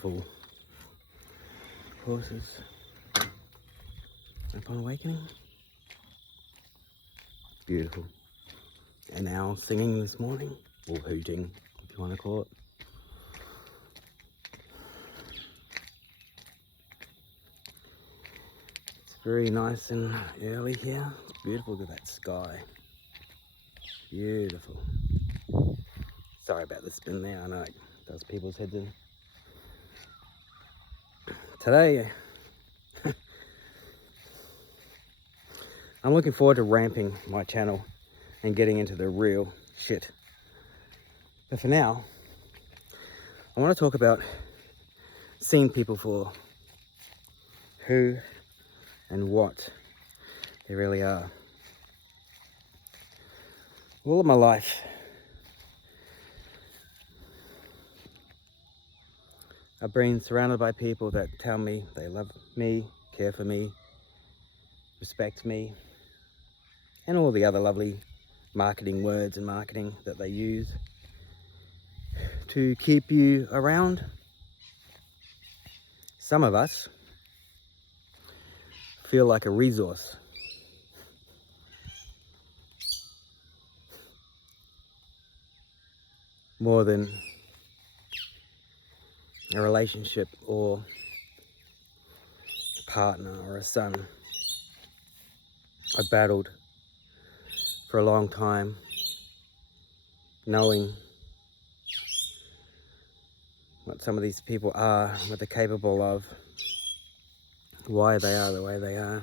beautiful courses upon awakening. Beautiful. An owl singing this morning, or hooting, if you want to call it. It's very nice and early here. It's beautiful. Look at that sky. Beautiful. Sorry about the spin there. I know it does people's heads in. Today, I'm looking forward to ramping my channel and getting into the real shit. But for now, I want to talk about seeing people for who and what they really are. All of my life, I've been surrounded by people that tell me they love me, care for me, respect me, and all the other lovely marketing words and marketing that they use to keep you around. Some of us feel like a resource. More than a relationship or a partner or a son. I battled for a long time, knowing what some of these people are, what they're capable of, why they are the way they are.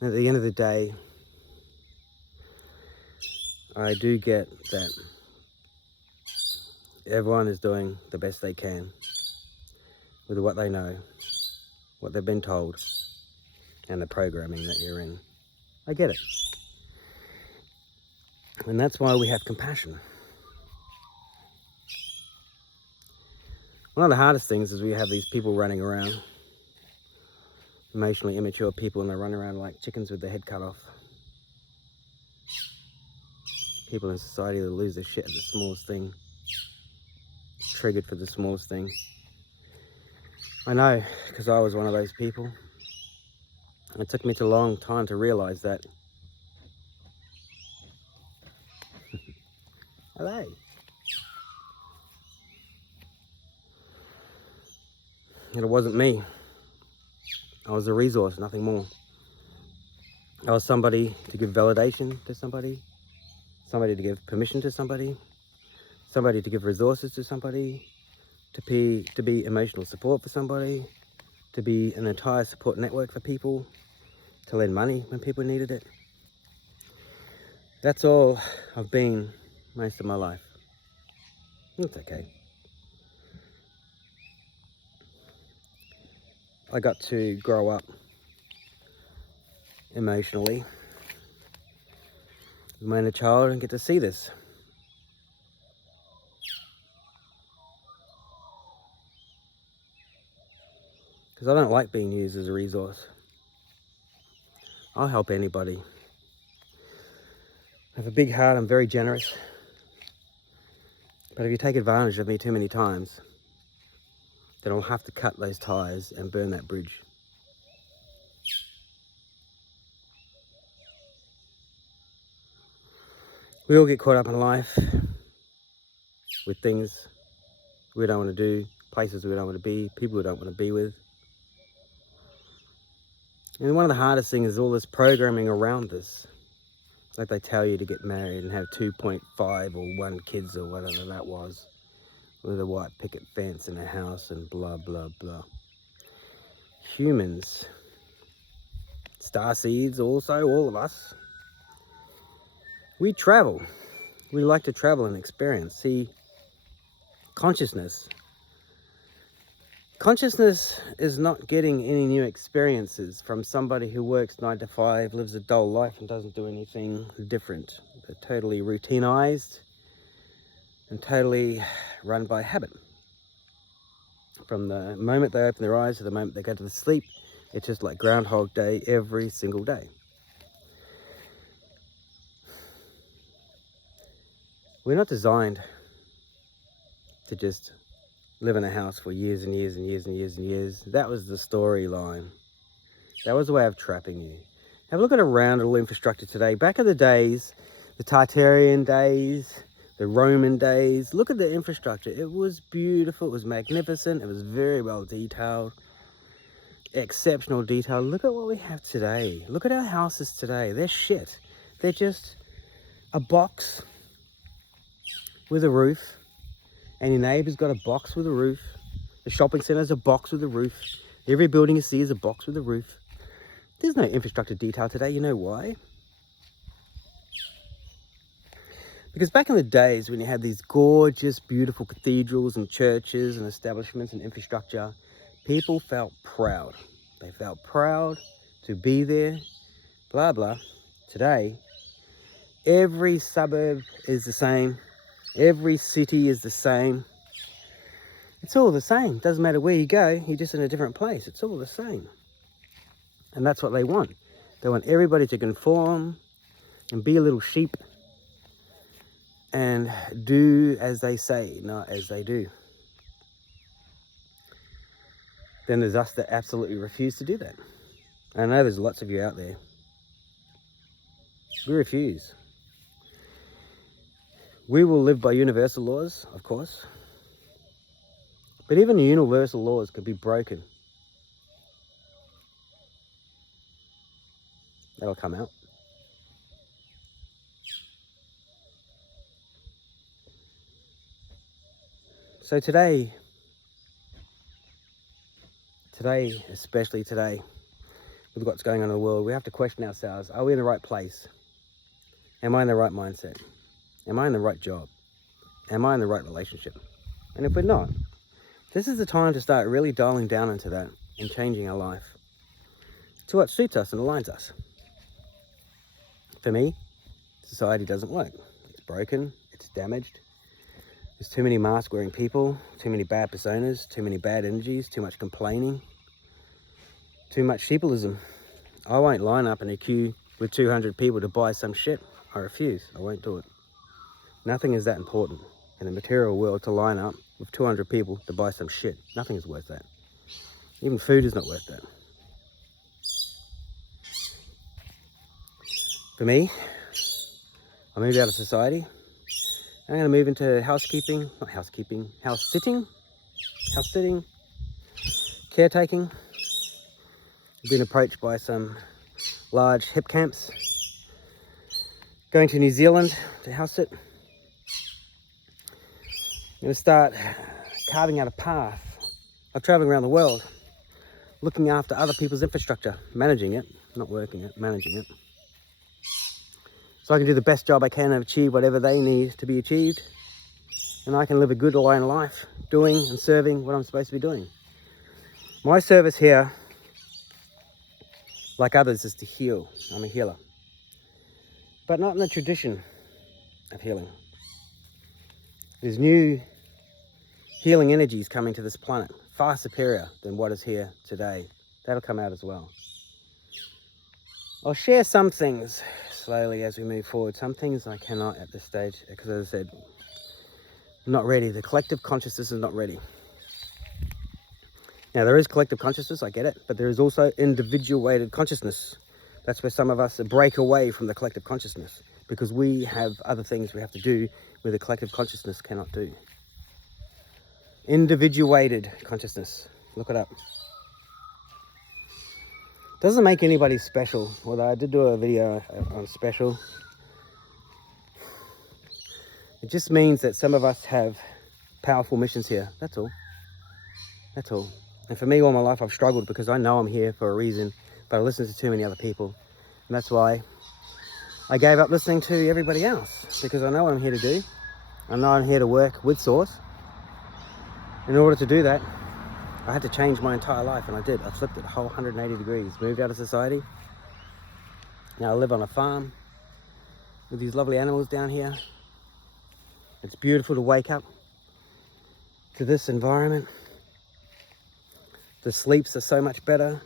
And at the end of the day, I do get that everyone is doing the best they can with what they know, what they've been told, and the programming that you're in. I get it. And that's why we have compassion. One of the hardest things is we have these people running around, emotionally immature people, and they run around like chickens with their head cut off. People in society that lose their shit at the smallest thing, triggered for the smallest thing. I know, because I was one of those people. It took me a long time to realize that. Hello. And it wasn't me. I was a resource, nothing more. I was somebody to give validation to somebody to give permission to somebody to give resources to somebody, to be emotional support for somebody, to be an entire support network for people, to lend money when people needed it. That's all I've been most of my life. It's okay. I got to grow up emotionally as my inner child and get to see this. Because I don't like being used as a resource. I'll help anybody. I have a big heart, I'm very generous. But if you take advantage of me too many times, then I'll have to cut those ties and burn that bridge. We all get caught up in life with things we don't want to do, places we don't want to be, people we don't want to be with. And one of the hardest things is all this programming around this. Like they tell you to get married and have 2.5 or 1 kids or whatever that was, with a white picket fence and a house and blah, blah, blah. Humans, starseeds also, all of us, we travel. We like to travel and experience. See, consciousness is not getting any new experiences from somebody who works 9 to 5, lives a dull life and doesn't do anything different. They're totally routinized and totally run by habit. From the moment they open their eyes to the moment they go to sleep, it's just like Groundhog Day every single day. We're not designed to just live in a house for years and years and years and years and years. That was the storyline. That was the way of trapping you. Have a look at around all infrastructure today. Back in the days, the Tartarian days, the Roman days, look at the infrastructure. It was beautiful, it was magnificent, it was very well detailed, exceptional detail. Look at what we have today. Look at our houses today. They're shit. They're just a box with a roof, and your neighbour's got a box with a roof. The shopping centre's a box with a roof. Every building you see is a box with a roof. There's no infrastructure detail today. You know why? Because back in the days when you had these gorgeous, beautiful cathedrals and churches and establishments and infrastructure, people felt proud. They felt proud to be there, blah, blah. Today, every suburb is the same. Every city is the same. It's all the same. Doesn't matter where you go, you're just in a different place. It's all the same. And that's what they want. They want everybody to conform and be a little sheep and do as they say, not as they do. Then there's us that absolutely refuse to do that. I know there's lots of you out there. We refuse. We will live by universal laws, of course. But even the universal laws could be broken. That'll come out. So today, especially today, with what's going on in the world, we have to question ourselves, are we in the right place? Am I in the right mindset? Am I in the right job? Am I in the right relationship? And if we're not, this is the time to start really dialing down into that and changing our life to what suits us and aligns us. For me, society doesn't work. It's broken, it's damaged. There's too many mask-wearing people, too many bad personas, too many bad energies, too much complaining, too much sheepalism. I won't line up in a queue with 200 people to buy some shit. I refuse. I won't do it. Nothing is that important in the material world to line up with 200 people to buy some shit. Nothing is worth that. Even food is not worth that. For me, I moved out of society. I'm going to move into house sitting, caretaking. I've been approached by some large hip camps. Going to New Zealand to house sit. I'm going to start carving out a path of traveling around the world, looking after other people's infrastructure, managing it, not working it, managing it. So I can do the best job I can and achieve whatever they need to be achieved. And I can live a good aligned life, doing and serving what I'm supposed to be doing. My service here, like others, is to heal. I'm a healer. But not in the tradition of healing. There's new healing energies coming to this planet, far superior than what is here today. That'll come out as well. I'll share some things slowly as we move forward. Some things I cannot at this stage, because as I said, I'm not ready. The collective consciousness is not ready. Now there is collective consciousness, I get it, but there is also individuated consciousness. That's where some of us break away from the collective consciousness, because we have other things we have to do where the collective consciousness cannot do. Individuated consciousness, look it up. Doesn't make anybody special, although I did do a video on special. It just means that some of us have powerful missions here, that's all. That's all. And for me, all my life I've struggled because I know I'm here for a reason, but I listen to too many other people. And that's why I gave up listening to everybody else, because I know what I'm here to do. I know I'm here to work with Source. In order to do that, I had to change my entire life, and I did. I flipped it a whole 180 degrees, moved out of society. Now I live on a farm with these lovely animals down here. It's beautiful to wake up to this environment. The sleeps are so much better.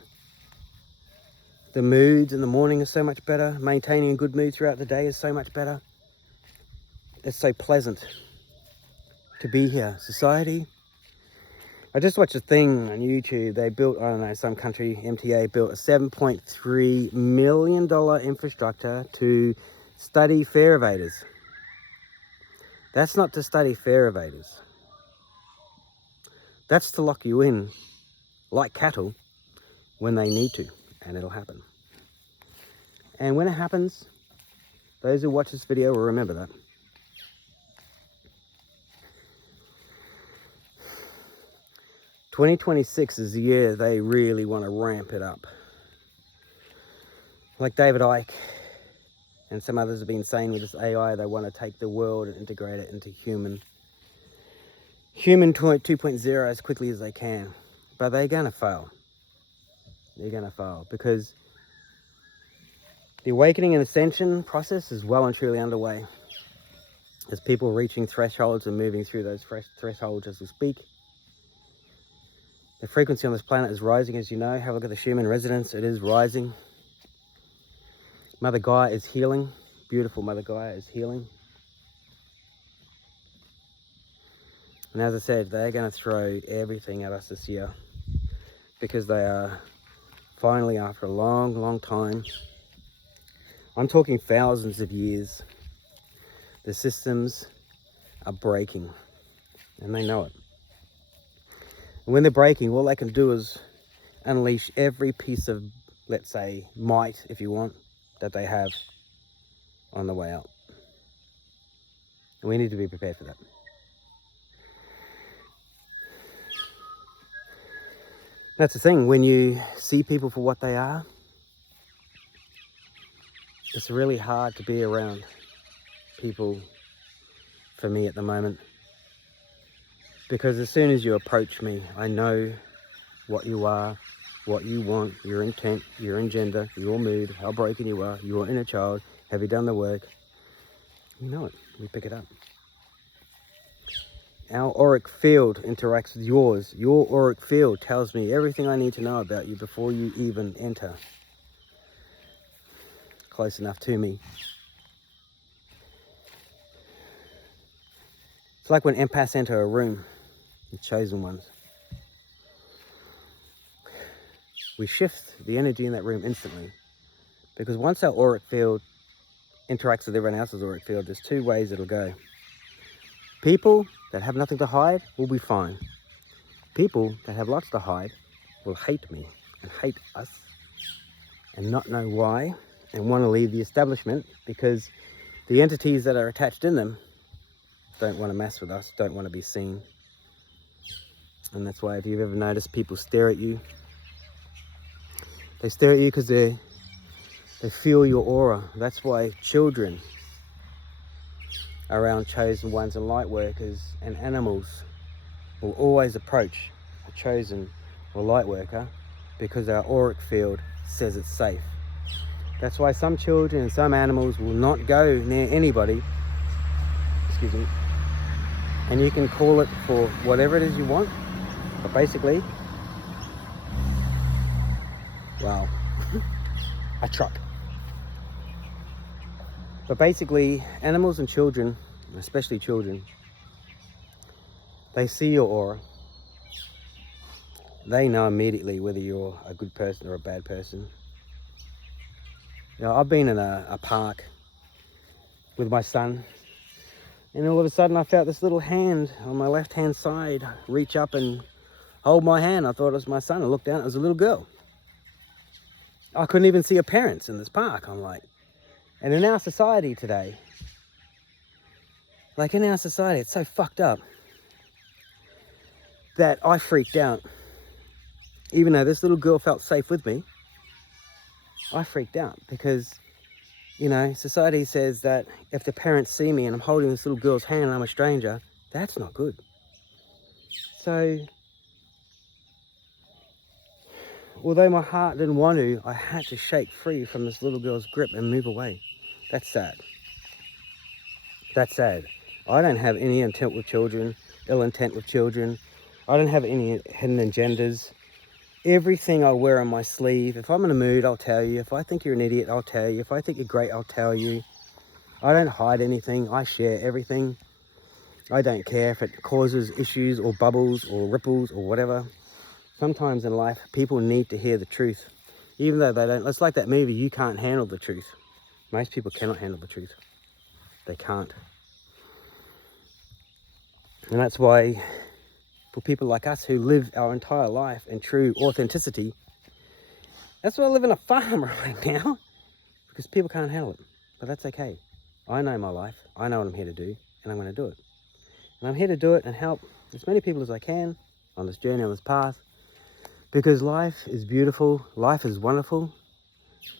The moods in the morning are so much better. Maintaining a good mood throughout the day is so much better. It's so pleasant to be here. Society I just watched a thing on YouTube. They built, I don't know, some country, MTA, built a $7.3 million infrastructure to study fare evaders. That's not to study fare evaders. That's to lock you in like cattle when they need to, and it'll happen. And when it happens, those who watch this video will remember that. "2026 is the year they really want to ramp it up. Like David Icke and some others have been saying with this AI, they want to take the world and integrate it into human 2.0 as quickly as they can. But they're going to fail. They're going to fail because the awakening and ascension process is well and truly underway. There's people reaching thresholds and moving through those thresholds as we speak. The frequency on this planet is rising, as you know. Have a look at the Schumann resonance. It is rising. Mother Gaia is healing. Beautiful Mother Gaia is healing. And as I said, they're going to throw everything at us this year because they are finally, after a long, long time, I'm talking thousands of years, the systems are breaking and they know it. And when they're breaking, all they can do is unleash every piece of, let's say, might, if you want, that they have on the way out. And we need to be prepared for that. That's the thing, when you see people for what they are, it's really hard to be around people for me at the moment. Because as soon as you approach me, I know what you are, what you want, your intent, your agenda, your mood, how broken you are, your inner child, have you done the work? You know it, we pick it up. Our auric field interacts with yours. Your auric field tells me everything I need to know about you before you even enter. Close enough to me. It's like when empaths enter a room, the chosen ones. We shift the energy in that room instantly. Because once our auric field interacts with everyone else's auric field, there's two ways it'll go. People that have nothing to hide will be fine. People that have lots to hide will hate me and hate us and not know why and want to leave the establishment because the entities that are attached in them don't want to mess with us, don't want to be seen. And that's why if you've ever noticed people stare at you, they stare at you because they feel your aura. That's why children around chosen ones and light workers and animals will always approach a chosen or light worker because our auric field says it's safe. That's why some children and some animals will not go near anybody, excuse me, and you can call it for whatever it is you want, but basically, wow, a truck. But basically, animals and children, especially children, they see your aura. They know immediately whether you're a good person or a bad person. You know, I've been in a park with my son, and all of a sudden I felt this little hand on my left-hand side reach up and hold my hand. I thought it was my son. I looked down, it was a little girl. I couldn't even see her parents in this park. I'm like, and in our society today, it's so fucked up that I freaked out. Even though this little girl felt safe with me, I freaked out because, you know, society says that if the parents see me and I'm holding this little girl's hand and I'm a stranger, that's not good. So, although my heart didn't want to, I had to shake free from this little girl's grip and move away. That's sad. That's sad. I don't have any intent with children, ill intent with children. I don't have any hidden agendas. Everything I wear on my sleeve, if I'm in a mood, I'll tell you. If I think you're an idiot, I'll tell you. If I think you're great, I'll tell you. I don't hide anything. I share everything. I don't care if it causes issues or bubbles or ripples or whatever. Sometimes in life, people need to hear the truth. Even though they don't, it's like that movie, You Can't Handle the Truth. Most people cannot handle the truth. They can't. And that's why for people like us who live our entire life in true authenticity, that's why I live in a farm right now, because people can't handle it. But that's okay. I know my life. I know what I'm here to do, and I'm going to do it. And I'm here to do it and help as many people as I can on this journey, on this path, because life is beautiful. Life is wonderful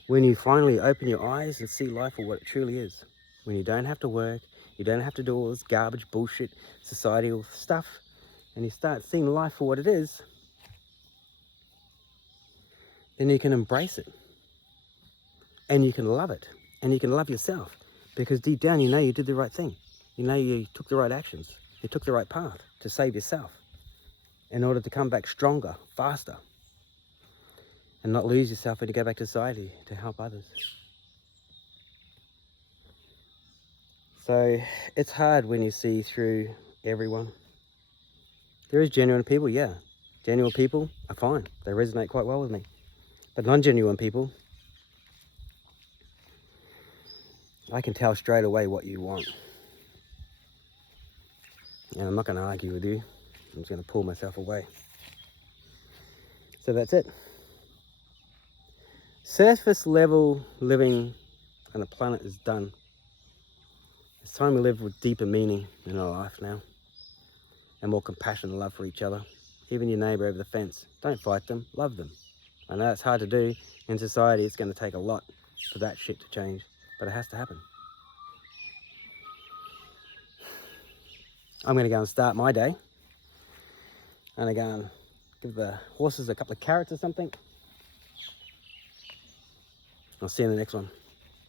when you finally open your eyes and see life for what it truly is. When you don't have to work, you don't have to do all this garbage, bullshit, societal stuff, and you start seeing life for what it is, then you can embrace it. And you can love it. And you can love yourself. Because deep down you know you did the right thing. You know you took the right actions. You took the right path to save yourself in order to come back stronger, faster, and not lose yourself when you go back to society to help others. So it's hard when you see through everyone. There is genuine people, yeah. Genuine people are fine. They resonate quite well with me. But non-genuine people, I can tell straight away what you want. And I'm not going to argue with you. I'm just going to pull myself away. So that's it. Surface level living on the planet is done. It's time we live with deeper meaning in our life now. And more compassion and love for each other. Even your neighbour over the fence. Don't fight them, love them. I know it's hard to do. In society, it's going to take a lot for that shit to change. But it has to happen. I'm going to go and start my day. I'm going to go and give the horses a couple of carrots or something. I'll see you in the next one.